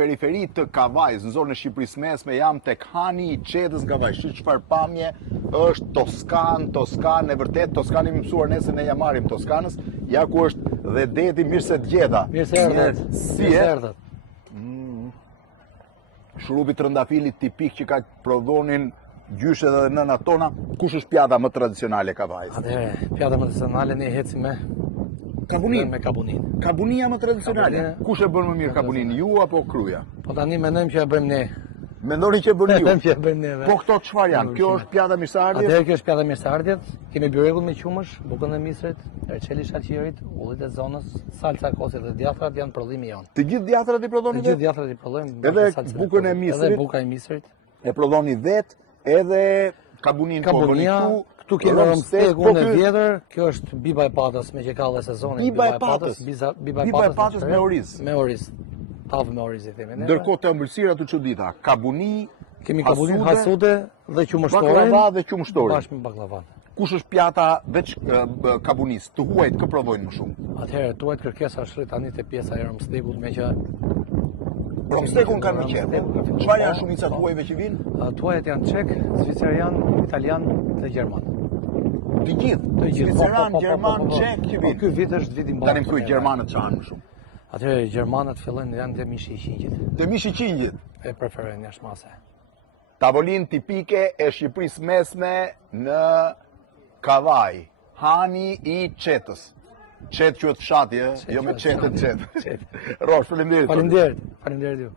periferi të Kavajës, në zonën e Shqipërisë mesme, jam tek hani i qetës nga Vaj. Shqip çfarë pamje është Toskanë, e vërtet Toskanë mi mësuar nesër ne ja marrim Toskanës, ja ku është dhe deti mirë se të gjeta. Mirë se erdhët. Si e? Shurupi trëndafilit tipik që ka prodhonin gjyshet edhe nëna tona, kush është pjata më tradicionale e Kavajës? Atëherë, pjata më tradicionale ne hecim me Kabunin. Me kabunin. Kabunia më tradicionale. Kush e bën më mirë kabunin, ju apo kryja? Po tani mendojmë që e bëjmë ne. Mendoni që e bën ju? Mendojmë që e bëjmë ne. Po këto çfarë janë? Kjo është pjata mirëseardhjet? Atëherë kjo është pjata mirëseardhjet. Kemi byrekull me qumësh, bukën e misrit, erçeli shaqierit, ullit e zonës, salca kosi dhe djatrat janë prodhimi jon. Të gjithë djatrat i prodhoni vetë? Të gjithë djatrat i prodhojmë. Edhe bukën e misrit? Edhe buka e misrit. E prodhoni vetë, edhe kabunin po bëni këtu. Këtu kemi romstekun e vjetër, kjo është biba e patës me që ka dhe sezonin. Biba e patës? Biba e patës me oriz? Me oriz. Tavë me oriz i themi. Ndërkohë të ëmbëlsira të çudita, kabuni, kemi kabunin, hasude dhe qumështorin. Baklava dhe qumështorin. Bashkë me baklavan. Kush është pjata veç kabunis? Të huajt kë prodhojnë më shumë? Atëherë, të huajt kërkesa është tani te pjesa e romstekut me që romstekun kanë më qenë. Çfarë janë shumica të huajve që vinë? Tuajet janë çek, zvicerian, italian dhe gjerman. Të gjithë, Zviceran, Gjerman, Çek që vinë. Ky vit është viti i mbarë. Tani më thuaj Gjermanët çfarë më shumë? Atëherë Gjermanët fillojnë janë te mishi i qingjit. Te mishi i qingjit. E preferojnë jashtë mase. Tavolinë tipike e Shqipërisë mesme në Kavaj, hani i qetës. Qetë quhet fshati, jo me qetën qetë. Rosh, faleminderit. Faleminderit ju.